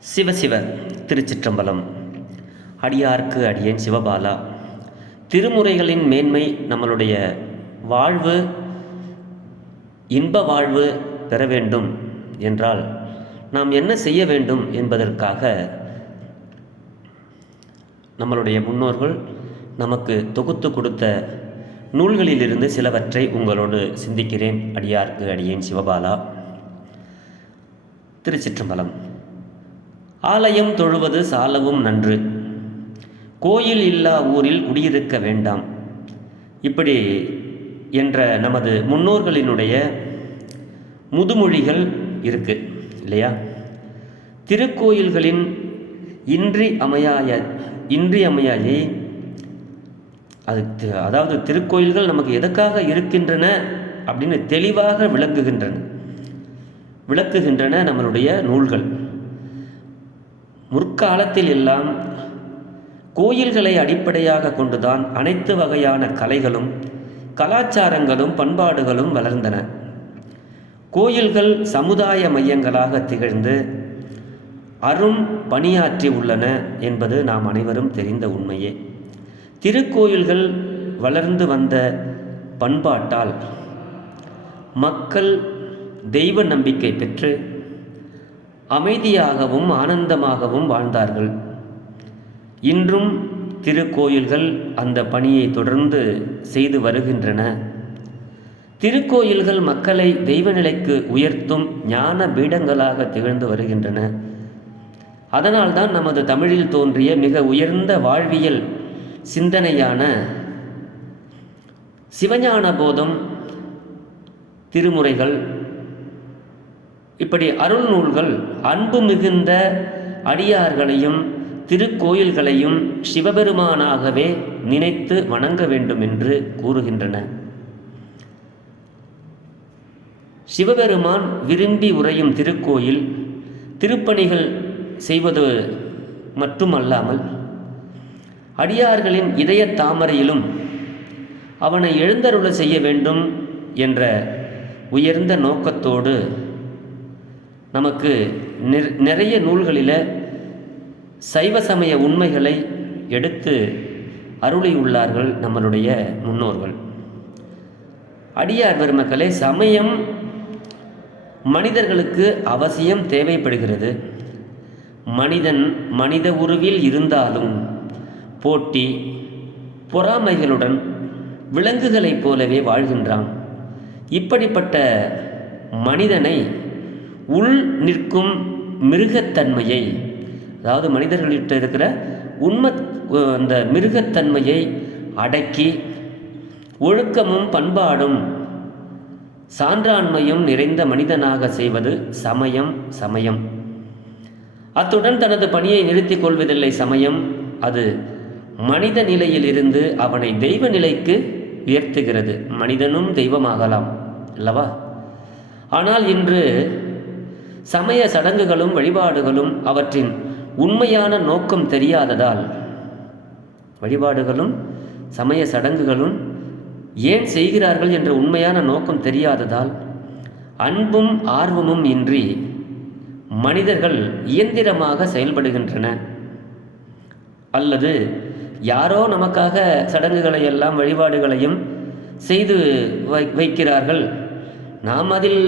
சிவசிவ திருச்சிற்றம்பலம். அடியார்க்கு அடியேன் சிவபாலா. திருமுறைகளின் மேன்மை நம்மளுடைய வாழ்வு இன்ப வாழ்வு பெற வேண்டும் என்றால் நாம் என்ன செய்ய வேண்டும் என்பதற்காக நம்மளுடைய முன்னோர்கள் நமக்கு தொகுத்து கொடுத்த நூல்களிலிருந்து சிலவற்றை உங்களோடு சிந்திக்கிறேன். அடியார்க்கு அடியேன் சிவபாலா. திருச்சிற்றம்பலம். ஆலயம் தொழுவது சாலவும் நன்று. கோயில் இல்லா ஊரில் குடியிருக்க வேண்டாம். இப்படி என்ற நமது முன்னோர்களினுடைய முதுமொழிகள் இருக்கு இல்லையா? திருக்கோயில்களின் இன்றி அமையாய இன்றியமையாயை அது அதாவது திருக்கோயில்கள் நமக்கு எதற்காக இருக்கின்றன அப்படின்னு தெளிவாக விளக்குகின்றன. விளக்குகின்றன நம்மளுடைய நூல்கள். முற்காலத்தில் எல்லாம் கோயில்களை அடிப்படையாக கொண்டுதான் அனைத்து வகையான கலைகளும் கலாச்சாரங்களும் பண்பாடுகளும் வளர்ந்தன. கோயில்கள் சமுதாய மையங்களாக திகழ்ந்து அரும் பணியாற்றி உள்ளன என்பது நாம் அனைவரும் தெரிந்த உண்மையே. திருக்கோயில்கள் வளர்ந்து வந்த பண்பாட்டால் மக்கள் தெய்வ நம்பிக்கை பெற்று அமைதியாகவும் ஆனந்தமாகவும் வாழ்ந்தார்கள். இன்றும் திருக்கோயில்கள் அந்த பணியை தொடர்ந்து செய்து வருகின்றன. திருக்கோயில்கள் மக்களை தெய்வ நிலைக்கு உயர்த்தும் ஞான பீடங்களாக திகழ்ந்து வருகின்றன. அதனால்தான் நமது தமிழில் தோன்றிய மிக உயர்ந்த வாழ்வியல் சிந்தனையான சிவஞான போதம் திருமுறைகள் இப்படி அருள் நூல்கள் அன்பு மிகுந்த அடியார்களையும் திருக்கோயில்களையும் சிவபெருமானாகவே நினைத்து வணங்க வேண்டும் என்று கூறுகின்றன. சிவபெருமான் விரும்பி உறையும் திருக்கோயில் திருப்பணிகள் செய்வது மட்டுமல்லாமல் அடியார்களின் இதய தாமரையிலும் அவனை எழுந்தருள செய்ய வேண்டும் என்ற உயர்ந்த நோக்கத்தோடு நமக்கு நிறைய நூல்களில் சைவ சமய உண்மைகளை எடுத்து அருளியுள்ளார்கள் நம்மளுடைய முன்னோர்கள். அடியார் பெருமக்களே சமயம் மனிதர்களுக்கு அவசியம் தேவைப்படுகிறது. மனிதன் மனித உருவில் இருந்தாலும் போட்டி பொறாமைகளுடன் விலங்குகளைப் போலவே வாழ்கின்றான். இப்படிப்பட்ட மனிதனை உள் நிற்கும் மிருகத்தன்மையை அதாவது மனிதர்களிட்ட இருக்கிற உண்ம அந்த மிருகத்தன்மையை அடக்கி ஒழுக்கமும் பண்பாடும் சான்றாண்மையும் நிறைந்த மனிதனாக செய்வது சமயம் சமயம். அத்துடன் தனது பணியை நிறுத்திக் கொள்வதில்லை சமயம். அது மனித நிலையிலிருந்து அவனை தெய்வ நிலைக்கு உயர்த்துகிறது. மனிதனும் தெய்வமாகலாம் அல்லவா? ஆனால் இன்று சமய சடங்குகளும் வழிபாடுகளும் அவற்றின் உண்மையான நோக்கம் தெரியாததால். வழிபாடுகளும் சமய சடங்குகளும் ஏன் செய்கிறார்கள் என்ற உண்மையான நோக்கம் தெரியாததால் அன்பும் ஆர்வமும் இன்றி மனிதர்கள் இயந்திரமாக செயல்படுகின்றன. அல்லது யாரோ நமக்காக சடங்குகளை எல்லாம் வழிபாடுகளையும் செய்து வை வைக்கிறார்கள். நாம் அதில்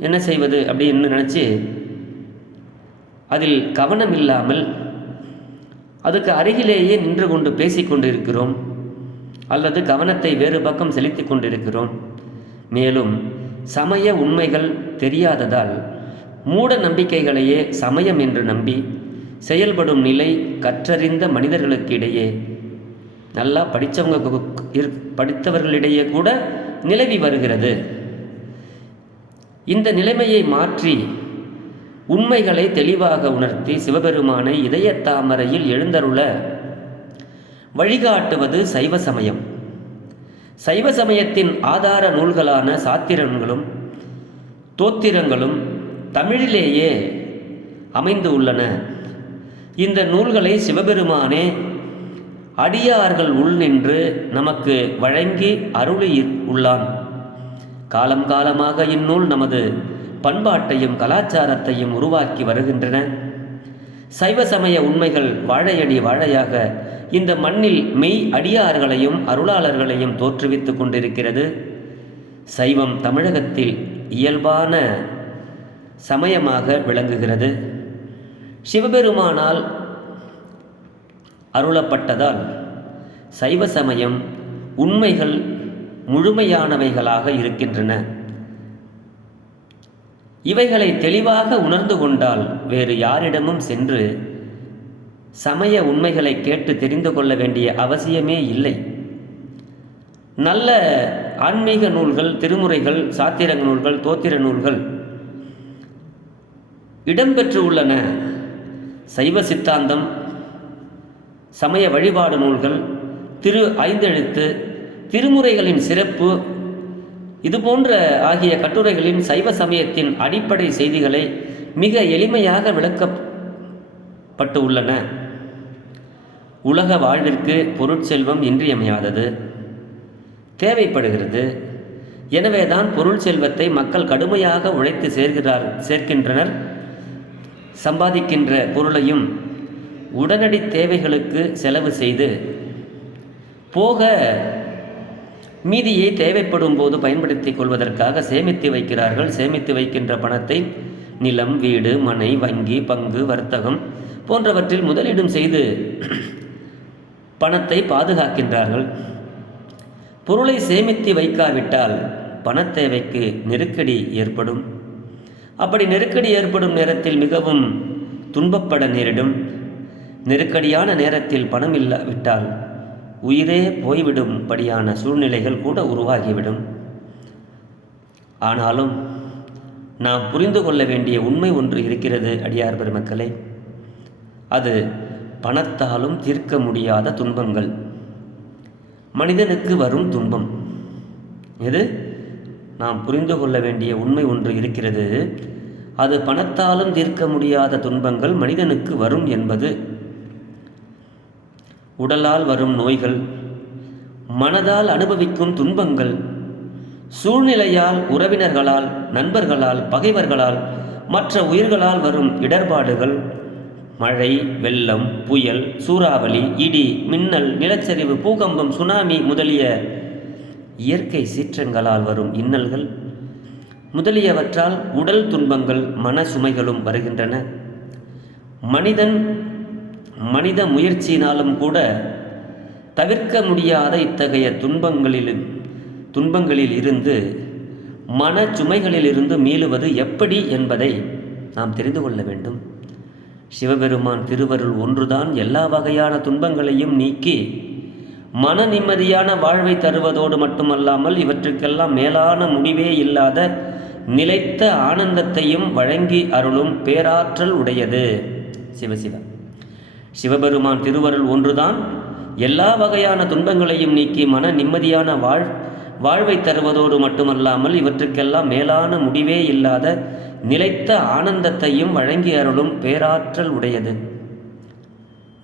என்ன செய்வது அப்படின்னு நினச்சி அதில் கவனம் இல்லாமல் அதுக்கு அருகிலேயே நின்று கொண்டு பேசிக்கொண்டு இருக்கிறோம் அல்லது கவனத்தை வேறு பக்கம் செலுத்தி கொண்டிருக்கிறோம். மேலும் சமய உண்மைகள் தெரியாததால் மூட நம்பிக்கைகளையே சமயம் என்று நம்பி செயல்படும் நிலை கற்றறிந்த மனிதர்களுக்கு இடையே நல்லா படித்தவங்க படித்தவர்களிடையே கூட நிலவி வருகிறது. இந்த நிலைமையை மாற்றி உண்மைகளை தெளிவாக உணர்த்தி சிவபெருமானை இதய தாமரையில் எழுந்தருள வழிகாட்டுவது சைவ சமயம். சைவ சமயத்தின் ஆதார நூல்களான சாத்திரங்களும் தோத்திரங்களும் தமிழிலேயே அமைந்து உள்ளன. இந்த நூல்களை சிவபெருமானே அடியார்கள் உள் நின்று நமக்கு வழங்கி அருளி உள்ளான் காலம் காலமாக இந்நூல் நமது பண்பாட்டையும் கலாச்சாரத்தையும் உருவாக்கி வருகின்றன. சைவ சமய உண்மைகள் வாழையடி வாழையாக இந்த மண்ணில் மெய் அடியார்களையும் அருளாளர்களையும் தோற்றுவித்துக் கொண்டிருக்கிறது. சைவம் தமிழகத்தில் இயல்பான சமயமாக விளங்குகிறது. சிவபெருமானால் அருளப்பட்டதால் சைவ சமயம் உண்மைகள் முழுமையானவைகளாக இருக்கின்றன. இவைகளை தெளிவாக உணர்ந்து கொண்டால் வேறு யாரிடமும் சென்று சமய உண்மைகளை கேட்டு தெரிந்து கொள்ள வேண்டிய அவசியமே இல்லை. நல்ல ஆன்மீக நூல்கள் திருமுறைகள் சாத்திர நூல்கள் தோத்திர நூல்கள் இடம்பெற்று உள்ளன. சைவ சித்தாந்தம் சமய வழிபாடு நூல்கள் திரு ஐந்தெழுத்து திருமுறைகளின் சிறப்பு இதுபோன்ற ஆகிய கட்டுரைகளின் சைவ சமயத்தின் அடிப்படை செய்திகளை மிக எளிமையாக விளக்கப்பட்டு உள்ளன உலக வாழ்விற்கு பொருட்செல்வம் இன்றியமையாதது தேவைப்படுகிறது. எனவேதான் பொருள் செல்வத்தை மக்கள் கடுமையாக உழைத்து சேர்கிறார் சேர்க்கின்றனர். சம்பாதிக்கின்ற பொருளையும் உடனடி தேவைகளுக்கு செலவு செய்து போக மீதியை தேவைப்படும் போது பயன்படுத்திக் கொள்வதற்காக சேமித்து வைக்கிறார்கள். சேமித்து வைக்கின்ற பணத்தை நிலம் வீடு மனை வங்கி பங்கு வர்த்தகம் போன்றவற்றில் முதலீடும் செய்து பணத்தை பாதுகாக்கின்றார்கள். பொருளை சேமித்து வைக்காவிட்டால் பணத்தேவைக்கு நெருக்கடி ஏற்படும். அப்படி நெருக்கடி ஏற்படும் நேரத்தில் மிகவும் துன்பப்பட நேரிடும். நெருக்கடியான நேரத்தில் பணம் இல்லாவிட்டால் உயிரே போய்விடும்படியான சூழ்நிலைகள் கூட உருவாகிவிடும். ஆனாலும் நாம் புரிந்து கொள்ள வேண்டிய உண்மை ஒன்று இருக்கிறது அடியார் பெருமக்களே. அது பணத்தாலும் தீர்க்க முடியாத துன்பங்கள். மனிதனுக்கு வரும் துன்பம். எது? நாம் புரிந்து கொள்ள வேண்டிய உண்மை ஒன்று இருக்கிறது. அது பணத்தாலும் தீர்க்க முடியாத துன்பங்கள் மனிதனுக்கு வரும் என்பது. உடலால் வரும் நோய்கள் மனதால் அனுபவிக்கும் துன்பங்கள் சூழ்நிலையால் உறவினர்களால் நண்பர்களால் பகைவர்களால் மற்ற உயிர்களால் வரும் இடர்பாடுகள் மழை வெள்ளம் புயல் சூறாவளி இடி மின்னல் நிலச்சரிவு பூகம்பம் சுனாமி முதலிய இயற்கை சீற்றங்களால் வரும் இன்னல்கள் முதலியவற்றால் உடல் துன்பங்கள் மன சுமைகளும் வருகின்றன. மனிதன் மனித முயற்சியினாலும் கூட தவிர்க்க முடியாத இத்தகைய துன்பங்களிலும் துன்பங்களில் இருந்து மன சுமைகளிலிருந்து மீளுவது எப்படி என்பதை நாம் தெரிந்து கொள்ள வேண்டும். சிவபெருமான் திருவருள் ஒன்றுதான் எல்லா வகையான துன்பங்களையும் நீக்கி மன நிம்மதியான வாழ்வை தருவதோடு மட்டுமல்லாமல் இவற்றுக்கெல்லாம் மேலான முடிவே இல்லாத நிலைத்த ஆனந்தத்தையும் வழங்கி அருளும் பேராற்றல் உடையது. சிவசிவன். சிவபெருமான் திருவருள் ஒன்றுதான். எல்லா வகையான துன்பங்களையும் நீக்கி மன நிம்மதியான வாழ் வாழ்வை தருவதோடு மட்டுமல்லாமல் இவற்றுக்கெல்லாம் மேலான முடிவே இல்லாத நிலைத்த ஆனந்தத்தையும் வழங்கி அருளும் பேராற்றல் உடையது.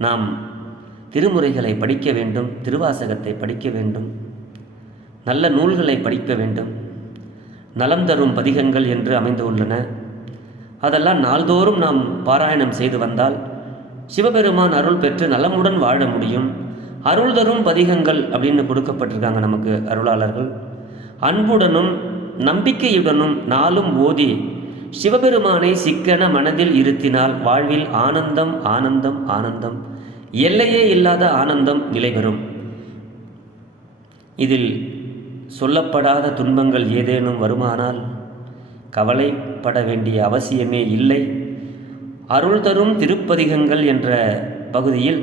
நாம் திருமுறைகளை படிக்க வேண்டும் திருவாசகத்தை படிக்க வேண்டும் நல்ல நூல்களை படிக்க வேண்டும் நலம் தரும் பதிகங்கள் என்று அமைந்துள்ளன. அதெல்லாம் நாள்தோறும் நாம் பாராயணம் செய்து வந்தால் சிவபெருமான் அருள் பெற்று நலமுடன் வாழ முடியும். அருள் தரும் பதிகங்கள் அப்படின்னு கொடுக்கப்பட்டிருக்காங்க நமக்கு அருளாளர்கள். அன்புடனும் நம்பிக்கையுடனும் நாளும் ஓதி சிவபெருமானை சிக்கன மனதில் இருத்தினால் வாழ்வில் ஆனந்தம் ஆனந்தம் ஆனந்தம் எல்லையே இல்லாத ஆனந்தம் நிலைபெறும் இதில் சொல்லப்படாத துன்பங்கள் ஏதேனும் வருமானால் கவலைப்பட வேண்டிய அவசியமே இல்லை. அருள் தரும் திருப்பதிகங்கள் என்ற பகுதியில்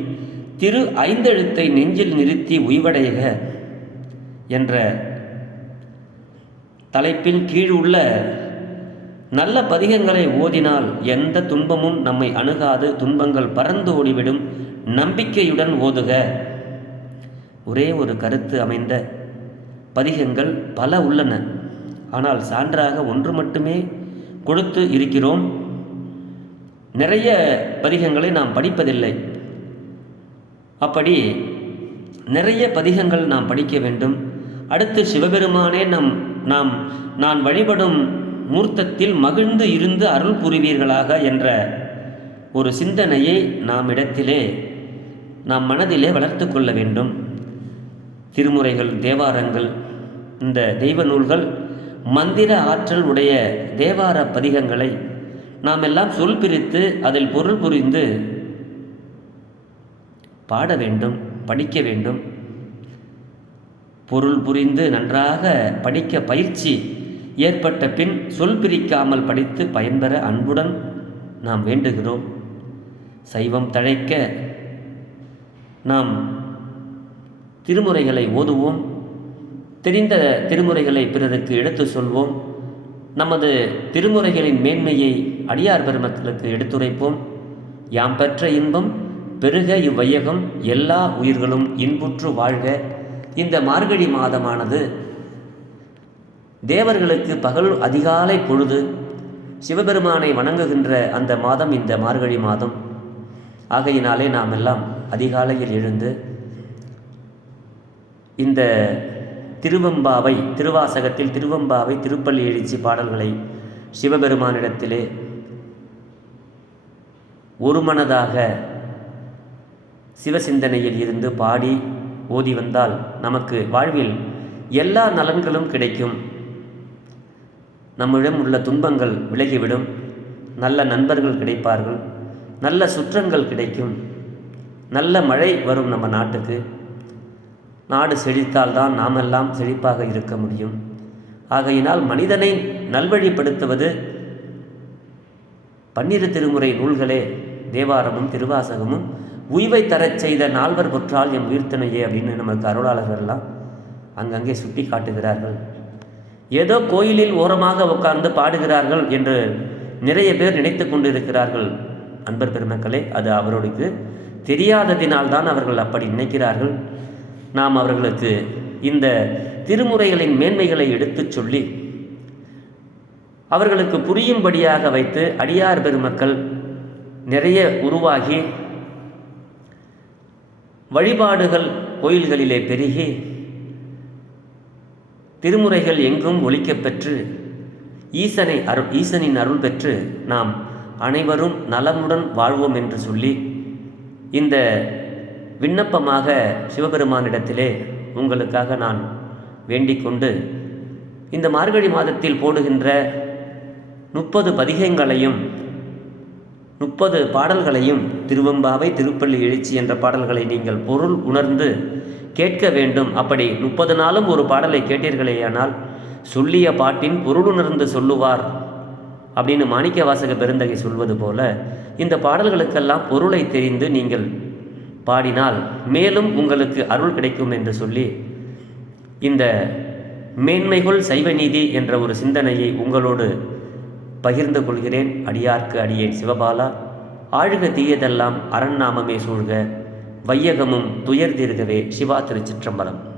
திரு ஐந்தெழுத்தை நெஞ்சில் நிறுத்தி உய்வடைக என்ற தலைப்பின் கீழ் உள்ள நல்ல பதிகங்களை ஓதினால் எந்த துன்பமும் நம்மை அணுகாது துன்பங்கள் பறந்து ஓடிவிடும் நம்பிக்கையுடன் ஓதுக. ஒரே ஒரு கருத்து அமைந்த பதிகங்கள் பல உள்ளன. ஆனால் சான்றாக ஒன்று மட்டுமே கொடுத்து இருக்கிறோம். நிறைய பதிகங்களை நாம் படிப்பதில்லை. அப்படி நிறைய பதிகங்கள் நாம் படிக்க வேண்டும். அடுத்து சிவபெருமானே நம் நாம் நான் வழிபடும் மூர்த்தத்தில் மகிழ்ந்து இருந்து அருள் புரிவீர்களாக என்ற ஒரு சிந்தனையை நாம் இடத்திலே நாம் மனதிலே வளர்த்து கொள்ள வேண்டும். திருமுறைகள் தேவாரங்கள் இந்த தெய்வ நூல்கள் மந்திர ஆற்றல் உடைய தேவார பதிகங்களை நாம் எல்லாம் சொல் பிரித்து அதில் பொருள் புரிந்து பாட வேண்டும் படிக்க வேண்டும். பொருள் புரிந்து நன்றாக படிக்க பயிற்சி ஏற்பட்ட பின் சொல் பிரிக்காமல் படித்து பயன்பெற அன்புடன் நாம் வேண்டுகிறோம். சைவம் தழைக்க நாம் திருமுறைகளை ஓதுவோம். தெரிந்த திருமுறைகளை பிறருக்கு எடுத்து சொல்வோம். நமது திருமுறைகளின் மேன்மையை அடியார் பெருமக்களுக்கு எடுத்துரைப்போம். யாம் பெற்ற இன்பம் பெருக இவ்வையகம் எல்லா உயிர்களும் இன்புற்று வாழ்க. இந்த மார்கழி மாதமானது தேவர்களுக்கு பகல் அதிகாலை பொழுது சிவபெருமானை வணங்குகின்ற அந்த மாதம் இந்த மார்கழி மாதம். ஆகையினாலே நாம் எல்லாம் அதிகாலையில் எழுந்து இந்த திருவம்பாவை திருவாசகத்தில் திருவம்பாவை திருப்பள்ளி எழுச்சி பாடல்களை சிவபெருமானிடத்திலே ஒருமனதாக சிவசிந்தனையில் இருந்து பாடி ஓதி வந்தால் நமக்கு வாழ்வில் எல்லா நலன்களும் கிடைக்கும். நம்மிடம் உள்ள துன்பங்கள் விலகிவிடும். நல்ல நண்பர்கள் கிடைப்பார்கள். நல்ல சுற்றங்கள் கிடைக்கும். நல்ல மழை வரும் நம்ம நாட்டுக்கு. நாடு செழித்தால்தான் நாமெல்லாம் செழிப்பாக இருக்க முடியும். ஆகையினால் மனிதனை நல்வழிப்படுத்துவது பன்னிரு திருமுறை நூல்களே தேவாரமும் திருவாசகமும். உய்வை தரச் செய்த நால்வர் பொற்றால் எம் உயிர்த்தனையே அப்படின்னு நமக்கு அருளாளர்கள்லாம் அங்கங்கே சுட்டி காட்டுகிறார்கள். ஏதோ கோயிலில் ஓரமாக உட்கார்ந்து பாடுகிறார்கள் என்று நிறைய பேர் நினைத்து கொண்டிருக்கிறார்கள். அன்பர் பெருமக்களே அது அவர்களுக்கு தெரியாததினால்தான் அவர்கள் அப்படி நினைக்கிறார்கள். நாம் அவர்களுக்கு இந்த திருமுறைகளின் மேன்மைகளை எடுத்துச் சொல்லி அவர்களுக்கு புரியும்படியாக வைத்து அடியார் பெருமக்கள் நிறைய உருவாகி வழிபாடுகள் கோயில்களிலே பெருகி திருமுறைகள் எங்கும் ஒழிக்கப்பெற்று ஈசனை அரு ஈசனின் அருள் பெற்று நாம் அனைவரும் நலமுடன் வாழ்வோம் என்று சொல்லி இந்த விண்ணப்பமாக சிவபெருமானிடத்திலே உங்களுக்காக நான் வேண்டிக்கொண்டு இந்த மார்கழி மாதத்தில் போடுகின்ற முப்பது பதிகங்களையும் முப்பது பாடல்களையும் திருவெம்பாவை திருப்பள்ளி எழுச்சி என்ற பாடல்களை நீங்கள் பொருள் உணர்ந்து கேட்க வேண்டும். அப்படி முப்பது நாளும் ஒரு பாடலை கேட்டீர்களேயானால் சொல்லிய பாட்டின் பொருளுணர்ந்து சொல்லுவார் அப்படின்னு மாணிக்க வாசக பெருந்தகை சொல்வது போல இந்த பாடல்களுக்கெல்லாம் பொருளை தெரிந்து நீங்கள் பாடினால் மேலும் உங்களுக்கு அருள் கிடைக்கும் என்று சொல்லி இந்த மேன்மைகுள் சைவ நீதி என்ற ஒரு சிந்தனையை உங்களோடு பகிர்ந்து கொள்கிறேன் அடியார்க்கு அடியேன் சிவபாலா. ஆழ்க தீயதெல்லாம் அரண்நாமமே சூழ்க வையகமும் துயர் சிவா திருச்சிற்றம்பலம்.